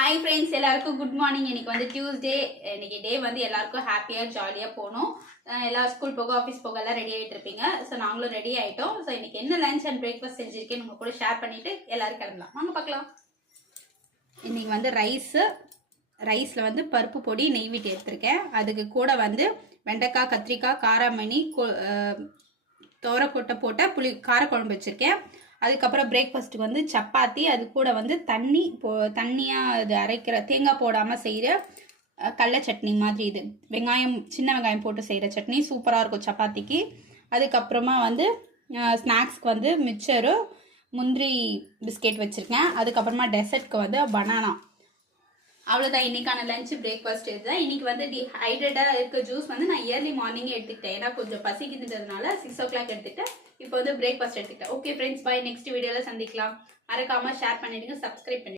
Hi friends, எல்லாருக்கும் good morning. இன்னைக்கு வந்து டியூஸ்டே. இன்னைக்கு டே வந்து எல்லாருக்கும் ஹாப்பியாக ஜாலியாக போகணும். எல்லாரும் ஸ்கூல் போக ஆஃபீஸ் போக எல்லாம் ரெடி ஆகிட்டு இருப்பீங்க. ஸோ நாங்களும் ரெடி ஆகிட்டோம். ஸோ இன்னைக்கு என்ன லஞ்ச் அண்ட் பிரேக்ஃபாஸ்ட் செஞ்சுருக்கேன்னு உங்க கூட ஷேர் பண்ணிட்டு எல்லாரும் கிளம்பலாம். வாங்க பார்க்கலாம். இன்னைக்கு வந்து ரைஸில் வந்து பருப்பு பொடி நெய் விட்டு எடுத்திருக்கேன். அதுக்கு கூட வந்து வெண்டைக்காய், கத்திரிக்காய், காராமணி, தோரக்கொட்டை போட்ட காரக்குழம்பு வச்சுருக்கேன். அதுக்கப்புறம் பிரேக்ஃபாஸ்ட்டுக்கு வந்து சப்பாத்தி, அது கூட வந்து தண்ணியாக இது அரைக்கிற தேங்காய் போடாமல் செய்கிற கடலை சட்னி மாதிரி, இது சின்ன வெங்காயம் போட்டு செய்கிற சட்னி சூப்பராக இருக்கும் சப்பாத்திக்கு. அதுக்கப்புறமா வந்து ஸ்நாக்ஸ்க்கு வந்து மிக்சரு, முந்திரி பிஸ்கெட் வச்சுருக்கேன். அதுக்கப்புறமா டெசர்ட்க்கு வந்து பனானா. அவ்வளோதான் இன்னைக்கான லஞ்ச் பிரேக்ஃபாஸ்ட். இதுதான் இன்னைக்கு வந்து ஹைட்ரேட்டாக இருக்க ஜூஸ் வந்து நான் இயர்லி மார்னிங்கே எடுத்துக்கிட்டேன். ஏன்னா கொஞ்சம் பசிக்குதுன்றதுனால 6 o'clock எடுத்துக்கிட்டேன். இப்போ வந்து பிரேக்ஃபாஸ்ட் எடுத்துக்கிட்டேன். ஓகே ஃப்ரெண்ட்ஸ், பாய். நெக்ஸ்ட் வீடியோவில் சந்திக்கலாம். மறக்காமல் ஷேர் பண்ணிடுங்க, சப்ஸ்கிரைப் பண்ணிடுங்க.